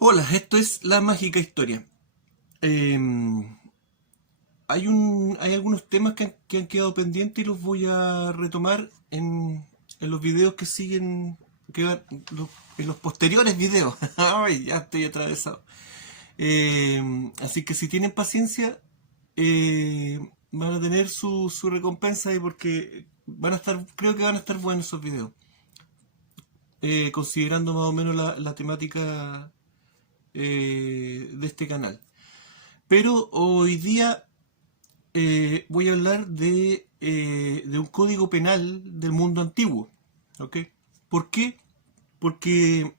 Hola, esto es La Mágica Historia. Eh, hay algunos temas que han quedado pendientes y los voy a retomar en los videos que siguen, que van- los- en los posteriores videos. Ay, ya estoy atravesado. Así que si tienen paciencia, van a tener su recompensa ahí porque creo que van a estar buenos esos videos. Considerando más o menos la temática de este canal. Pero hoy día voy a hablar de un código penal del mundo antiguo. ¿Ok? ¿Por qué? Porque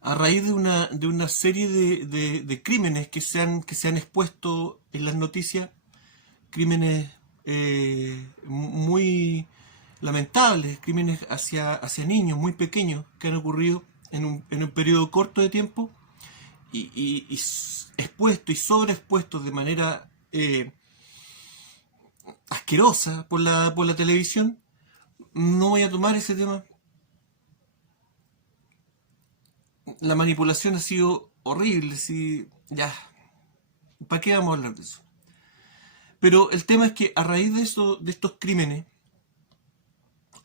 a raíz de una serie de crímenes que se han expuesto en las noticias, crímenes muy lamentables, crímenes hacia niños muy pequeños que han ocurrido en un periodo corto de tiempo y expuestos y sobreexpuestos de manera asquerosa por la televisión. No voy a tomar ese tema. La manipulación ha sido horrible, sí, ya, ¿para qué vamos a hablar de eso? Pero el tema es que a raíz de estos crímenes,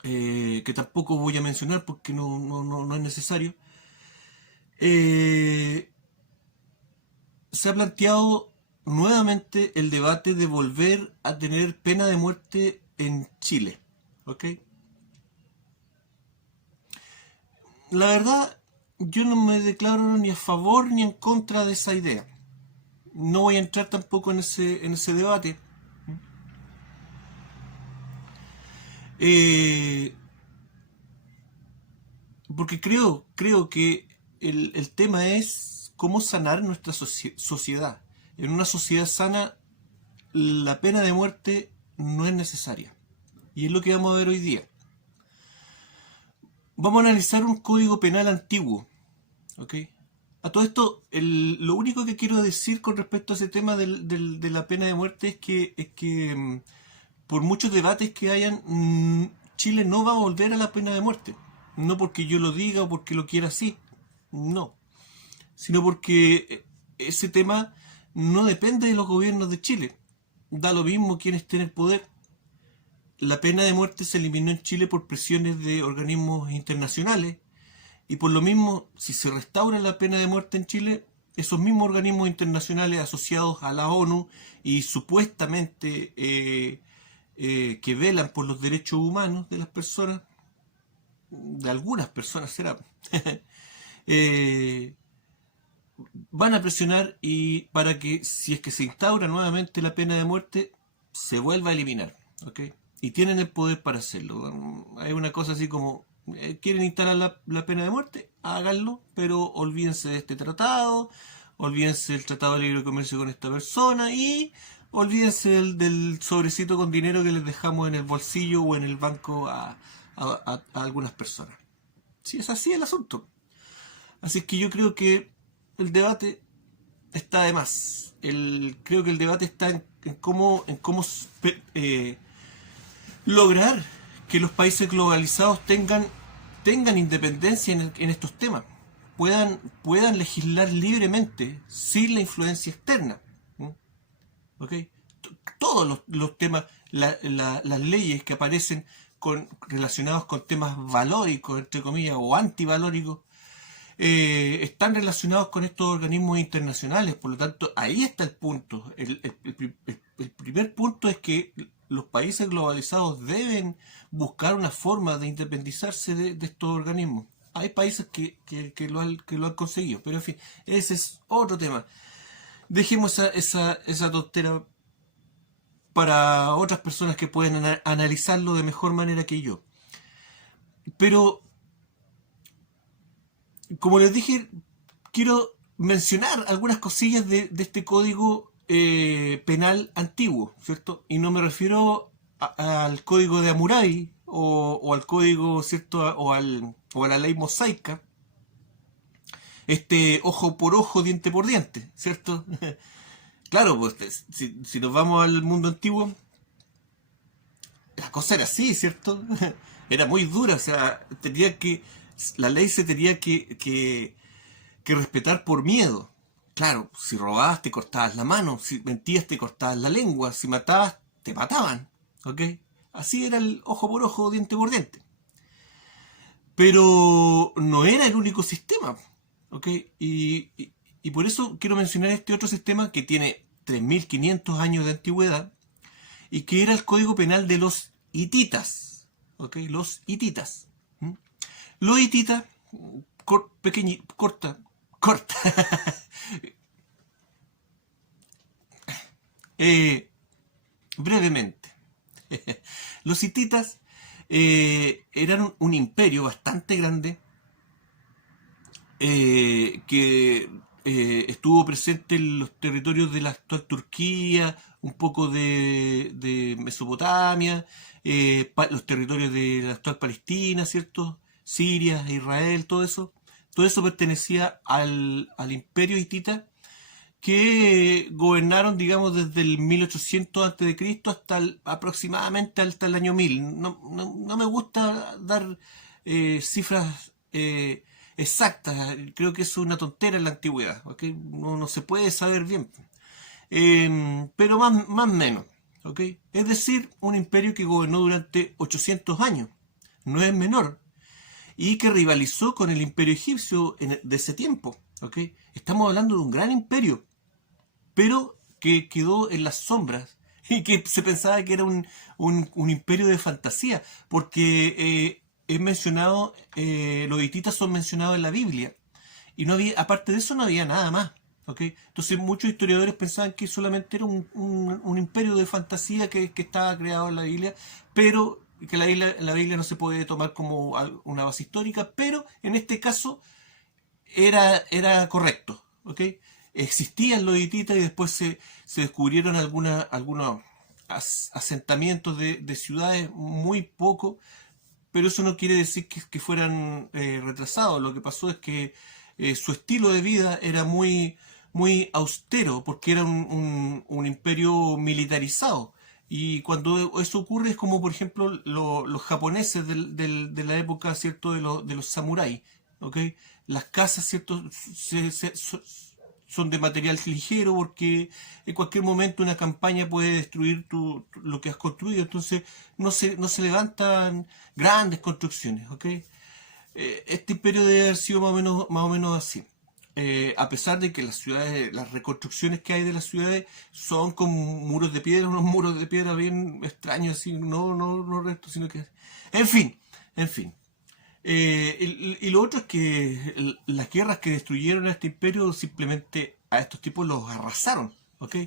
que tampoco voy a mencionar porque no es necesario, eh, se ha planteado nuevamente el debate de volver a tener pena de muerte en Chile. ¿Ok? La verdad, yo no me declaro ni a favor ni en contra de esa idea. No voy a entrar tampoco en ese debate. eh, Porque creo que el tema es cómo sanar nuestra sociedad. En una sociedad sana, la pena de muerte no es necesaria. Y es lo que vamos a ver hoy día. Vamos a analizar un código penal antiguo. ¿Ok? A todo esto, lo único que quiero decir con respecto a ese tema de la pena de muerte es que por muchos debates que hayan, Chile no va a volver a la pena de muerte. No porque yo lo diga o porque lo quiera así. No. Sino porque ese tema no depende de los gobiernos de Chile. Da lo mismo quién esté en el poder. La pena de muerte se eliminó en Chile por presiones de organismos internacionales y por lo mismo, si se restaura la pena de muerte en Chile, esos mismos organismos internacionales asociados a la ONU y supuestamente que velan por los derechos humanos de las personas, de algunas personas será, eh, van a presionar y para que si es que se instaura nuevamente la pena de muerte, se vuelva a eliminar. ¿Ok? Y tienen el poder para hacerlo. Hay una cosa así como, quieren instalar la pena de muerte, háganlo, pero olvídense de este tratado, olvídense del tratado de libre comercio con esta persona y olvídense del sobrecito con dinero que les dejamos en el bolsillo o en el banco a algunas personas. Sí, es así el asunto. Así que yo creo que el debate está de más. Creo que el debate está en cómo lograr que los países globalizados tengan independencia en estos temas, puedan legislar libremente sin la influencia externa. ¿Mm? ¿Ok? Todos los temas, las leyes que aparecen relacionados con temas valóricos, entre comillas, o antivalóricos, están relacionados con estos organismos internacionales. Por lo tanto, ahí está el punto. El primer punto es que los países globalizados deben buscar una forma de independizarse de estos organismos. Hay países que lo han conseguido, pero en fin, ese es otro tema. Dejemos esa tontera para otras personas que pueden analizarlo de mejor manera que yo. Pero como les dije, quiero mencionar algunas cosillas de este código penal antiguo, ¿cierto? Y no me refiero al código de Hammurabi o al código, ¿cierto? O a la ley mosaica, este ojo por ojo, diente por diente, ¿cierto? Claro, pues si nos vamos al mundo antiguo, la cosa era así, ¿cierto? Era muy dura, o sea, la ley se tenía que que respetar por miedo. Claro, si robabas te cortabas la mano, si mentías te cortabas la lengua, si matabas te mataban. ¿Ok? Así era el ojo por ojo, diente por diente. Pero no era el único sistema. ¿Ok? Y por eso quiero mencionar este otro sistema que tiene 3.500 años de antigüedad y que era el código penal de los hititas. ¿Ok? Los hititas. ¿Mm? Los hititas, corta, brevemente. Los hititas eran un imperio bastante grande que estuvo presente en los territorios de la actual Turquía, un poco de Mesopotamia, los territorios de la actual Palestina, ¿cierto? Siria, Israel, todo eso. Todo eso pertenecía al imperio hitita que gobernaron, digamos, desde el 1800 a.C. hasta aproximadamente hasta el año 1000. No me gusta dar cifras exactas, creo que es una tontera en la antigüedad, ¿okay? No se puede saber bien, pero más o menos, ¿okay? Es decir, un imperio que gobernó durante 800 años, no es menor, y que rivalizó con el imperio egipcio de ese tiempo, ¿okay? Estamos hablando de un gran imperio, pero que quedó en las sombras y que se pensaba que era un imperio de fantasía, porque es mencionado, los hititas son mencionados en la Biblia, y no había, aparte de eso no había nada más. ¿Okay? Entonces muchos historiadores pensaban que solamente era un imperio de fantasía que estaba creado en la Biblia, pero que la Biblia no se puede tomar como una base histórica, pero en este caso era correcto, ¿ok? Existían los hititas y después se descubrieron algunos asentamientos de ciudades, muy poco, pero eso no quiere decir que fueran retrasados. Lo que pasó es que su estilo de vida era muy austero, porque era un imperio militarizado. Y cuando eso ocurre es como, por ejemplo, los japoneses de la época, ¿cierto?, de los samuráis, ¿ok? Las casas, ¿cierto?, son de material ligero porque en cualquier momento una campaña puede destruir lo que has construido, entonces no se levantan grandes construcciones, ¿ok? Este imperio debe haber sido más o menos así. A pesar de que las ciudades, las reconstrucciones que hay de las ciudades son con muros de piedra, unos muros de piedra bien extraños, así, no rectos, sino que... En fin, en fin. Y lo otro es que las guerras que destruyeron a este imperio simplemente a estos tipos los arrasaron, ¿ok?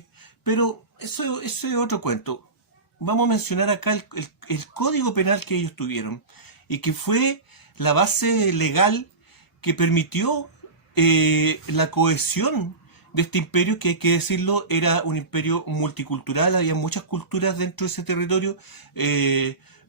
Pero eso es otro cuento. Vamos a mencionar acá el código penal que ellos tuvieron y que fue la base legal que permitió la cohesión de este imperio, que hay que decirlo, era un imperio multicultural, había muchas culturas dentro de ese territorio,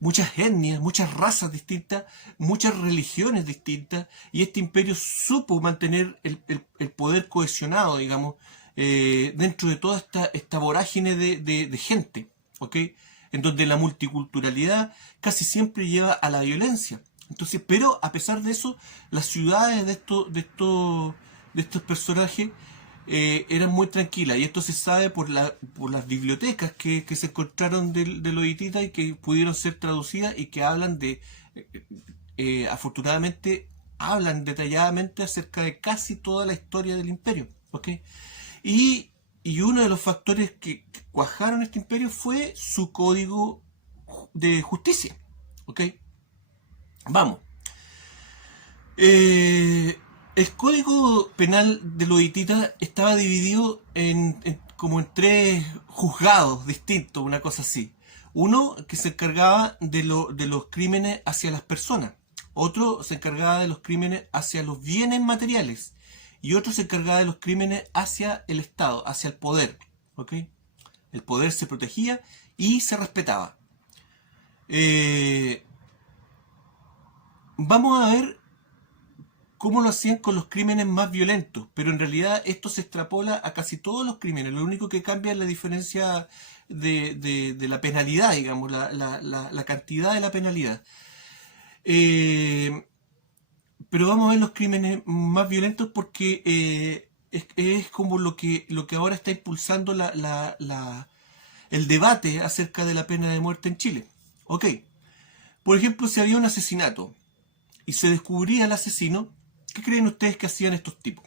muchas etnias, muchas razas distintas, muchas religiones distintas, y este imperio supo mantener el poder cohesionado, digamos, dentro de toda esta vorágine de gente, ¿ok? En donde la multiculturalidad casi siempre lleva a la violencia. Entonces, pero a pesar de eso, las ciudades de estos personajes eran muy tranquilas, y esto se sabe por las bibliotecas que se encontraron de los hititas y que pudieron ser traducidas y que hablan afortunadamente, hablan detalladamente acerca de casi toda la historia del imperio, ¿ok? Y uno de los factores que cuajaron este imperio fue su código de justicia, ¿ok? Vamos. El código penal de los hititas estaba dividido como en tres juzgados distintos, una cosa así. Uno que se encargaba de los crímenes hacia las personas, otro se encargaba de los crímenes hacia los bienes materiales y otro se encargaba de los crímenes hacia el Estado, hacia el poder. ¿Ok? El poder se protegía y se respetaba. Vamos a ver cómo lo hacían con los crímenes más violentos, pero en realidad esto se extrapola a casi todos los crímenes. Lo único que cambia es la diferencia de la penalidad, digamos, la cantidad de la penalidad. pero vamos a ver los crímenes más violentos porque es como lo que ahora está impulsando el debate acerca de la pena de muerte en Chile. Ok, por ejemplo, si había un asesinato y se descubría el asesino, ¿qué creen ustedes que hacían estos tipos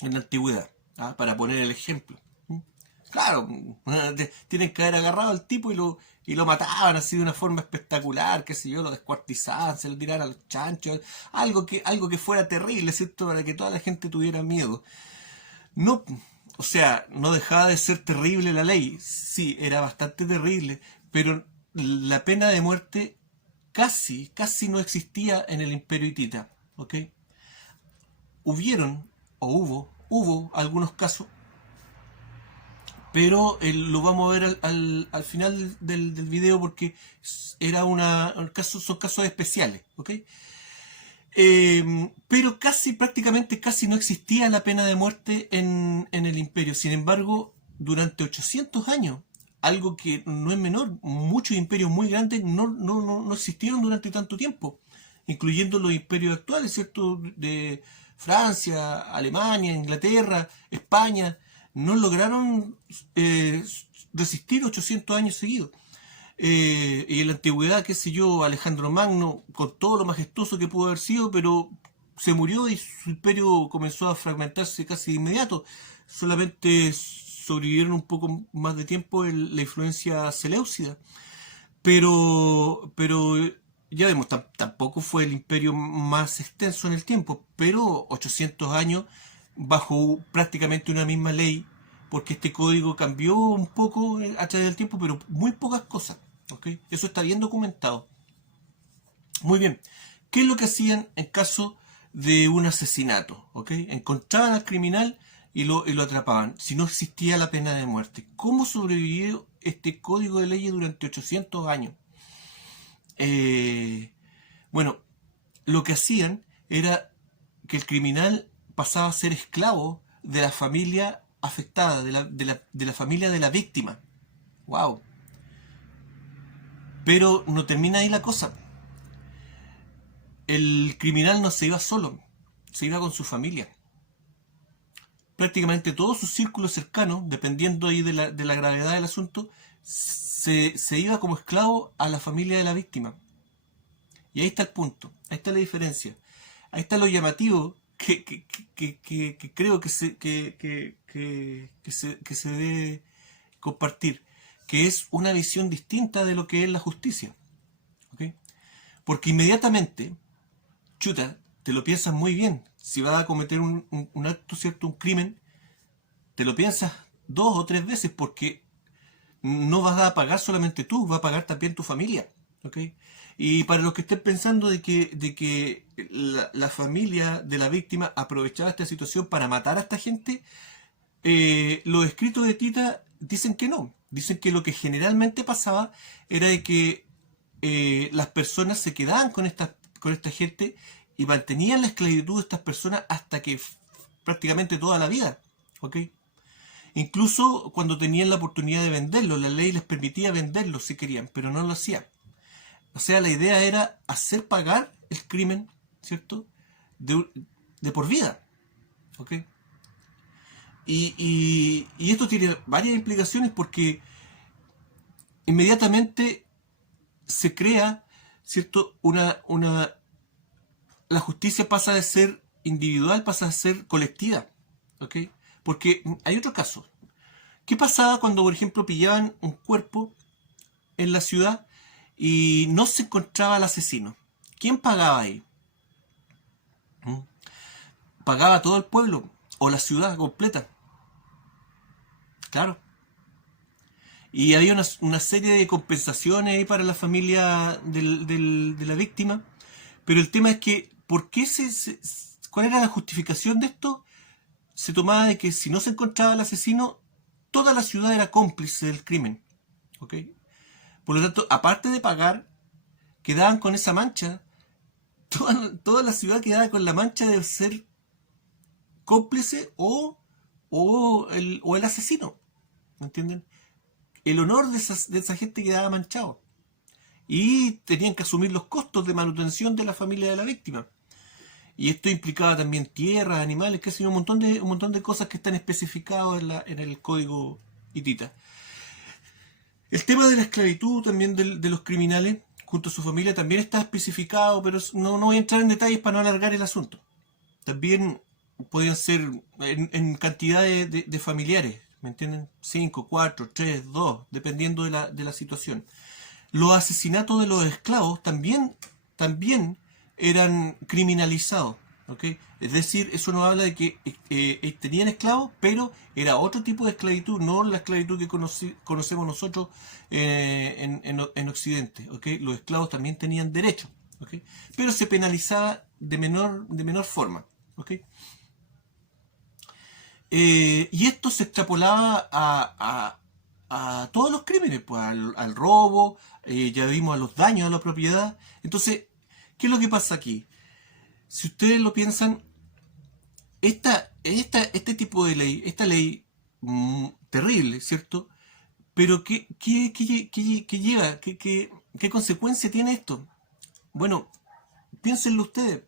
en la antigüedad? ¿Ah? Para poner el ejemplo. Claro, tienen que haber agarrado al tipo y lo mataban así de una forma espectacular, qué sé yo, lo descuartizaban, se lo tiraran a los chanchos, algo que fuera terrible, ¿cierto? Para que toda la gente tuviera miedo. No, o sea, no dejaba de ser terrible la ley, sí, era bastante terrible, pero la pena de muerte casi no existía en el Imperio Hitita, ¿ok? Hubieron, hubo algunos casos, pero lo vamos a ver al final del video porque era son casos especiales, ¿ok? Pero prácticamente casi no existía la pena de muerte en el imperio. Sin embargo, durante 800 años, algo que no es menor, muchos imperios muy grandes no existieron durante tanto tiempo, incluyendo los imperios actuales, ¿cierto? De Francia, Alemania, Inglaterra, España, no lograron resistir 800 años seguidos. Y en la antigüedad, qué sé yo, Alejandro Magno, con todo lo majestuoso que pudo haber sido, pero se murió y su imperio comenzó a fragmentarse casi de inmediato. Solamente sobrevivieron un poco más de tiempo en la influencia seleucida. Pero ya vemos, tampoco fue el imperio más extenso en el tiempo, pero 800 años bajo prácticamente una misma ley, porque este código cambió un poco a través del tiempo, pero muy pocas cosas. ¿Okay? Eso está bien documentado. Muy bien. ¿Qué es lo que hacían en caso de un asesinato? ¿Okay? Encontraban al criminal y lo atrapaban, si no existía la pena de muerte. ¿Cómo sobrevivió este código de leyes durante 800 años? Eh, bueno, lo que hacían era que el criminal pasaba a ser esclavo de la familia afectada, de la familia de la víctima. ¡Wow! Pero no termina ahí la cosa. El criminal no se iba solo, se iba con su familia. Prácticamente todo su círculo cercano, dependiendo ahí de la gravedad del asunto, se iba como esclavo a la familia de la víctima. Y ahí está el punto, ahí está la diferencia. Ahí está lo llamativo que creo que se debe compartir, que es una visión distinta de lo que es la justicia. ¿Okay? Porque inmediatamente, chuta, te lo piensas muy bien. Si vas a cometer un acto, ¿cierto? Un crimen, te lo piensas 2 o 3 veces porque no vas a pagar solamente tú, va a pagar también tu familia. ¿Ok? Y para los que estén pensando de que la familia de la víctima aprovechaba esta situación para matar a esta gente, los escritos de Tita dicen que no. Dicen que lo que generalmente pasaba era de que las personas se quedaban con esta gente y mantenían la esclavitud de estas personas hasta que prácticamente toda la vida. ¿Ok? Incluso cuando tenían la oportunidad de venderlo, la ley les permitía venderlo si querían, pero no lo hacían. O sea, la idea era hacer pagar el crimen, ¿cierto? De, de por vida. ¿Ok? Y esto tiene varias implicaciones porque inmediatamente se crea, ¿cierto? La justicia pasa de ser individual, pasa a ser colectiva. ¿Ok? Porque hay otro caso. ¿Qué pasaba cuando, por ejemplo, pillaban un cuerpo en la ciudad y no se encontraba el asesino? ¿Quién pagaba ahí? ¿Mm? ¿Pagaba todo el pueblo o la ciudad completa? Claro. Y había una serie de compensaciones ahí para la familia de la víctima. Pero el tema es que, ¿cuál era la justificación de esto? Se tomaba de que si no se encontraba el asesino, toda la ciudad era cómplice del crimen. ¿Ok? Por lo tanto, aparte de pagar, quedaban con esa mancha. Toda la ciudad quedaba con la mancha de ser cómplice o el asesino. ¿Me entienden? El honor de esa gente quedaba manchado. y tenían que asumir los costos de manutención de la familia de la víctima. Y esto implicaba también tierras, animales, qué sé yo, un montón de cosas que están especificadas en el código hitita. El tema de la esclavitud también de los criminales junto a su familia también está especificado, pero no voy a entrar en detalles para no alargar el asunto. También podían ser en cantidad de familiares, ¿me entienden? 5, 4, 3, 2, dependiendo de la situación. Los asesinatos de los esclavos también eran criminalizados, ¿ok? Es decir, eso nos habla de que tenían esclavos, pero era otro tipo de esclavitud, no la esclavitud que conocemos nosotros en Occidente, ¿ok? Los esclavos también tenían derechos, ¿ok? Pero se penalizaba de menor forma, ¿ok? Y esto se extrapolaba a todos los crímenes, pues al robo, ya vimos a los daños a la propiedad. Entonces, ¿qué es lo que pasa aquí? Si ustedes lo piensan, este tipo de ley, esta ley terrible, ¿cierto? Pero ¿qué lleva? ¿Qué consecuencia tiene esto? Bueno, piénsenlo ustedes.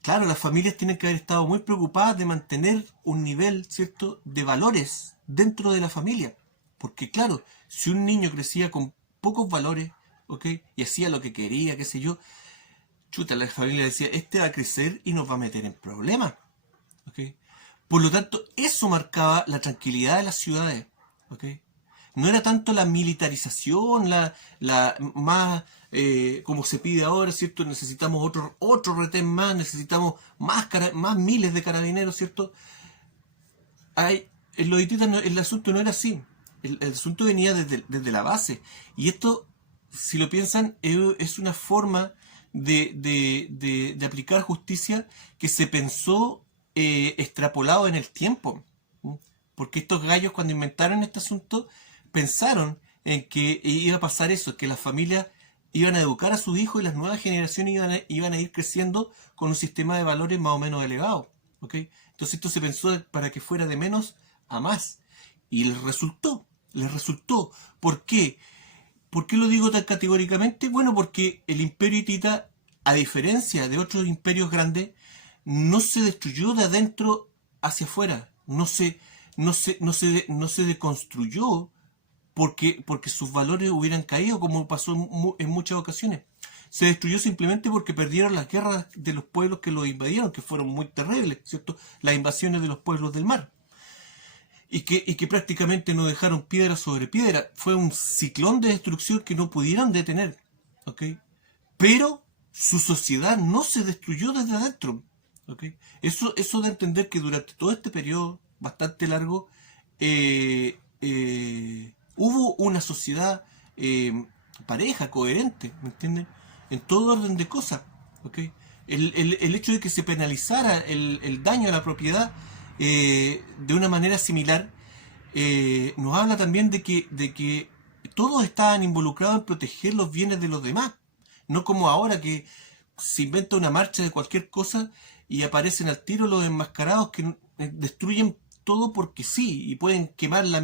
Claro, las familias tienen que haber estado muy preocupadas de mantener un nivel, ¿cierto?, de valores dentro de la familia. Porque claro, si un niño crecía con pocos valores, ¿ok? Y hacía lo que quería, qué sé yo, chuta, la familia decía, este va a crecer y nos va a meter en problemas, ¿ok? Por lo tanto, eso marcaba la tranquilidad de las ciudades, ¿ok? No era tanto la militarización, la más, como se pide ahora, ¿cierto? Necesitamos otro retén más, necesitamos más miles de carabineros, ¿cierto? En los hititas el asunto no era así. El asunto venía desde la base. Y esto, si lo piensan, es una forma de aplicar justicia que se pensó extrapolado en el tiempo. ¿Mm? Porque estos gallos, cuando inventaron este asunto, pensaron en que iba a pasar eso, que las familias iban a educar a sus hijos y las nuevas generaciones iban a ir creciendo con un sistema de valores más o menos elevado. ¿Ok? Entonces esto se pensó para que fuera de menos a más. Y les resultó. Les resultó. ¿Por qué? ¿Por qué lo digo tan categóricamente? Bueno, porque el imperio hitita, a diferencia de otros imperios grandes, no se destruyó de adentro hacia afuera. No se deconstruyó porque sus valores hubieran caído, como pasó en muchas ocasiones. Se destruyó simplemente porque perdieron las guerras de los pueblos que los invadieron, que fueron muy terribles, ¿cierto? Las invasiones de los pueblos del mar. Y que prácticamente no dejaron piedra sobre piedra. Fue un ciclón de destrucción que no pudieron detener, ¿ok? Pero su sociedad no se destruyó desde adentro, ¿ok? Eso de entender que durante todo este periodo bastante largo hubo una sociedad pareja, coherente, ¿me entienden? En todo orden de cosas, ¿ok? El hecho de que se penalizara el daño a la propiedad de una manera similar nos habla también de que todos estaban involucrados en proteger los bienes de los demás, no como ahora que se inventa una marcha de cualquier cosa y aparecen al tiro los enmascarados que destruyen todo porque sí, y pueden quemar la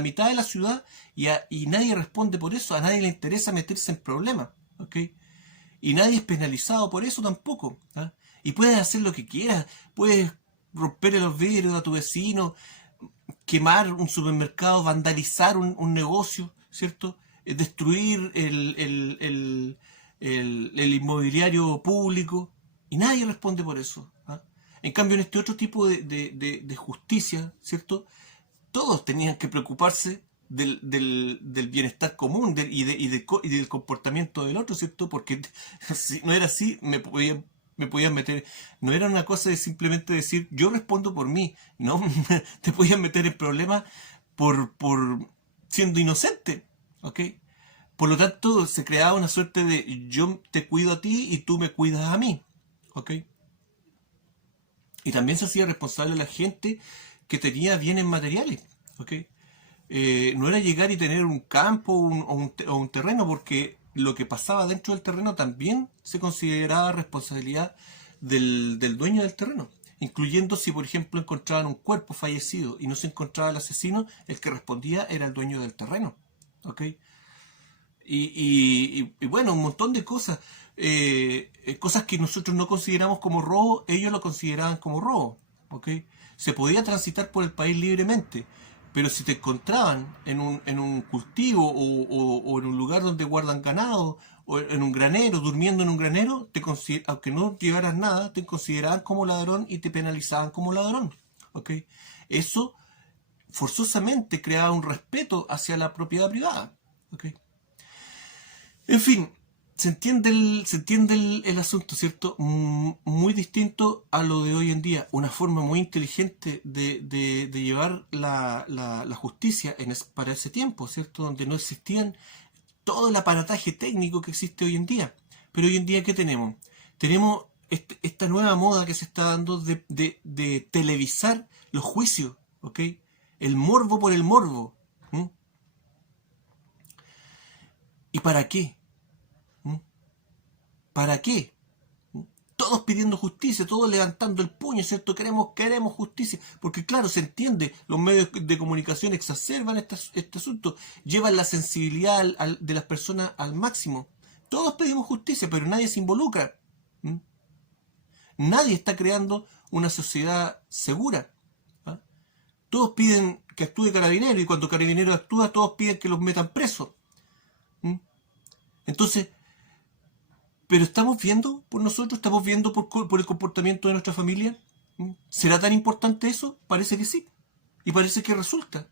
mitad de la ciudad y nadie responde por eso, a nadie le interesa meterse en problemas, ¿ok? Y nadie es penalizado por eso tampoco, ¿ah? Y puedes hacer lo que quieras, puedes romper los vidrios a tu vecino, quemar un supermercado, vandalizar un negocio, ¿cierto? Destruir el inmobiliario público y nadie responde por eso, ¿ah? En cambio, en este otro tipo de justicia, ¿cierto? Todos tenían que preocuparse del bienestar común y del comportamiento del otro, ¿cierto? Porque si no era así, me podían meter. No era una cosa de simplemente decir, yo respondo por mí, no, te podían meter en problemas por siendo inocente, ¿ok? Por lo tanto, se creaba una suerte de yo te cuido a ti y tú me cuidas a mí, ¿ok? Y también se hacía responsable a la gente que tenía bienes materiales, ¿ok? No era llegar y tener un campo o un terreno, porque lo que pasaba dentro del terreno también se consideraba responsabilidad del dueño del terreno, incluyendo si, por ejemplo, encontraban un cuerpo fallecido y no se encontraba el asesino, el que respondía era el dueño del terreno, ¿ok? y bueno, un montón de cosas. Cosas que nosotros no consideramos como robo, ellos lo consideraban como robo. ¿Ok? Se podía transitar por el país libremente, pero si te encontraban en un cultivo o en un lugar donde guardan ganado, o en un granero, durmiendo en un granero, aunque no llevaras nada, te consideraban como ladrón y te penalizaban como ladrón. ¿Ok? Eso forzosamente creaba un respeto hacia la propiedad privada. ¿Ok? En fin, se entiende el asunto, ¿cierto? Muy distinto a lo de hoy en día. Una forma muy inteligente de llevar la justicia para ese tiempo, ¿cierto? Donde no existían todo el aparataje técnico que existe hoy en día. Pero hoy en día, ¿qué tenemos? Tenemos esta nueva moda que se está dando de televisar los juicios, ¿ok? El morbo por el morbo. ¿M? ¿Y para qué? ¿M? ¿Para qué? Todos pidiendo justicia, todos levantando el puño, ¿cierto? Queremos justicia. Porque claro, se entiende, los medios de comunicación exacerban este asunto, llevan la sensibilidad de las personas al máximo. Todos pedimos justicia, pero nadie se involucra. ¿Mm? Nadie está creando una sociedad segura. ¿Ah? Todos piden que actúe Carabinero y cuando Carabinero actúa, todos piden que los metan presos. ¿Mm? Entonces, pero estamos viendo por nosotros, estamos viendo por el comportamiento de nuestra familia. ¿Mm? ¿Será tan importante eso? Parece que sí. Y parece que resulta.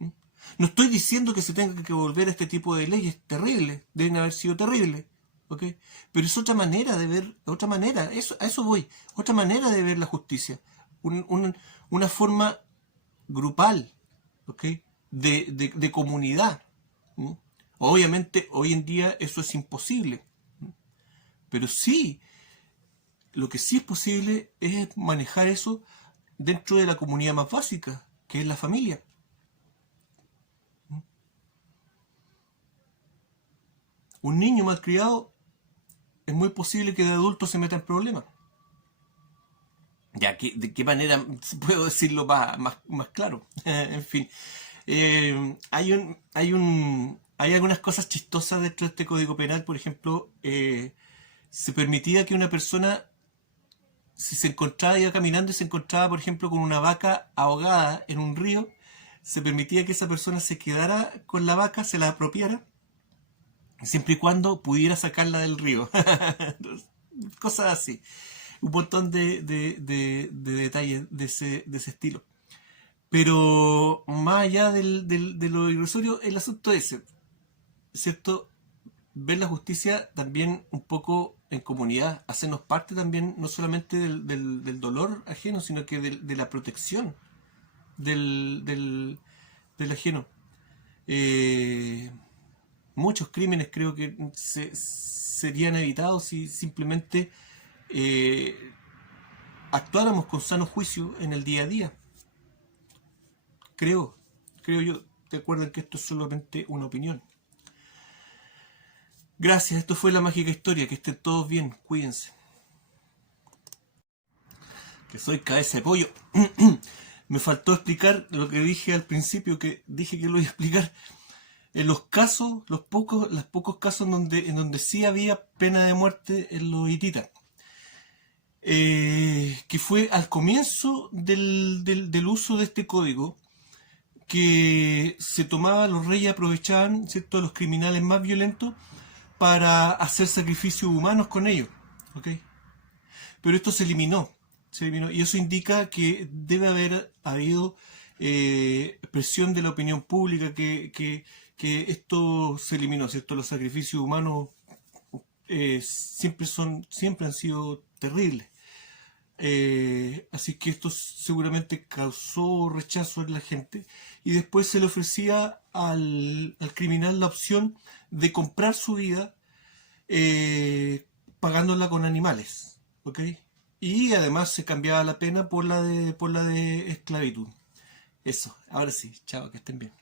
¿Mm? No estoy diciendo que se tenga que volver a este tipo de leyes terribles, deben haber sido terribles. ¿Ok? Pero es otra manera de ver, otra manera, a eso voy, otra manera de ver la justicia. Una forma grupal, ¿ok? De comunidad. ¿Mm? Obviamente, hoy en día eso es imposible. Pero sí, lo que sí es posible es manejar eso dentro de la comunidad más básica, que es la familia. Un niño malcriado es muy posible que de adulto se meta en problemas. Ya, ¿de qué manera puedo decirlo más claro? En fin, hay algunas cosas chistosas dentro de este Código Penal. Por ejemplo, se permitía que una persona, si se encontraba, iba caminando y se encontraba, por ejemplo, con una vaca ahogada en un río, se permitía que esa persona se quedara con la vaca, se la apropiara, siempre y cuando pudiera sacarla del río. Cosas así. Un montón de detalles de ese estilo. Pero más allá de lo irrisorio, el asunto es ese, ¿cierto? Ver la justicia también un poco en comunidad, hacernos parte también no solamente del dolor ajeno, sino que de la protección del ajeno. Eh, Muchos crímenes creo que serían evitados si simplemente eh, actuáramos con sano juicio en el día a día. Creo yo. Recuerden que esto es solamente una opinión. Gracias, esto fue La Mágica Historia. Que estén todos bien, cuídense. Que soy cabeza de pollo. Me faltó explicar lo que dije al principio, que dije que lo iba a explicar. En los casos, los pocos casos en donde sí había pena de muerte en los hititas. Que fue al comienzo del uso de este código, que se tomaba, los reyes aprovechaban, ¿cierto?, a los criminales más violentos para hacer sacrificios humanos con ellos. ¿Ok? Pero esto se eliminó, y eso indica que debe haber habido presión de la opinión pública, que esto se eliminó, ¿cierto? Los sacrificios humanos siempre han sido terribles. Así que esto seguramente causó rechazo en la gente, y después se le ofrecía al criminal la opción de comprar su vida pagándola con animales, ¿ok? Y además se cambiaba la pena por la de esclavitud. Eso, ahora sí, chao, que estén bien.